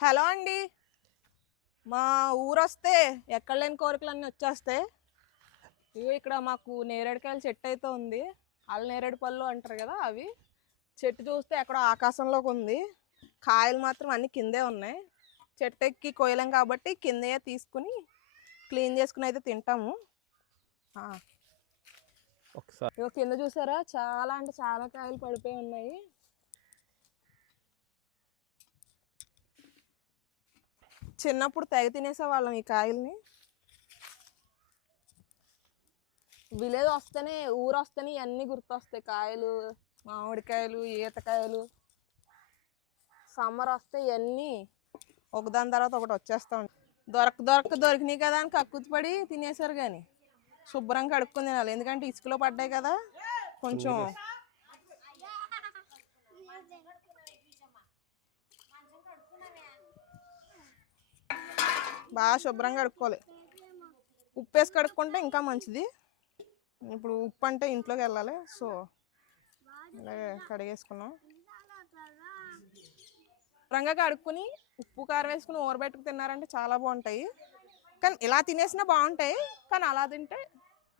Hello అండి. మా ఊరొస్తే ఎక్కడ లేని కోరికలన్నీ వచ్చేస్తాయి. ఇగో ఇక్కడ మాకు నేరేడుకాయల చెట్టు అయితే ఉంది. అల్ల నేరేడు పళ్ళు అంటారు కదా అవి. చెట్టు చూస్తే ఎక్కడో ఆకాశంలోకి ఉంది. కాయలు మాత్రం అన్ని కిందే ఉన్నాయి. చెట్టు ఎక్కి కోయలేం కాబట్టి కిందే తీసుకుని క్లీన్ చేసుకుని అయితే తింటాము. ఇగో కింద చూసారా, చాలా అంటే చాలా కాయలు పడిపోయి ఉన్నాయి. చిన్నప్పుడు తెగ తినేసేవాళ్ళం ఈ కాయల్ని. విలేజ్ వస్తేనే, ఊరు వస్తేనే ఇవన్నీ గుర్తొస్తాయి. కాయలు, మామిడికాయలు, ఈతకాయలు. సమ్మర్ వస్తే ఇవన్నీ ఒకదాని తర్వాత ఒకటి వచ్చేస్తా ఉంటాయి. దొరికినాయి కదా అని కక్కుతుపడి తినేసారు. కానీ శుభ్రంగా కడుక్కొని తినాలి, ఎందుకంటే ఇసుకలో పడ్డాయి కదా. కొంచెం బాగా శుభ్రంగా కడుక్కోవాలి. ఉప్పు వేసి కడుక్కుంటే ఇంకా మంచిది. ఇప్పుడు ఉప్పు అంటే ఇంట్లోకి వెళ్ళాలి, సో ఇలాగే కడిగేసుకున్నాం. శుభ్రంగా కడుక్కుని ఉప్పు కారం వేసుకుని ఊరబెట్టుకు తిన్నారంటే చాలా బాగుంటాయి. కానీ ఇలా తినేసినా బాగుంటాయి, కానీ అలా తింటే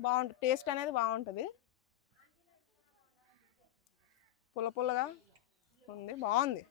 బాగుంటుంది. టేస్ట్ అనేది బాగుంటుంది. పుల్ల పుల్లగా ఉంది, బాగుంది.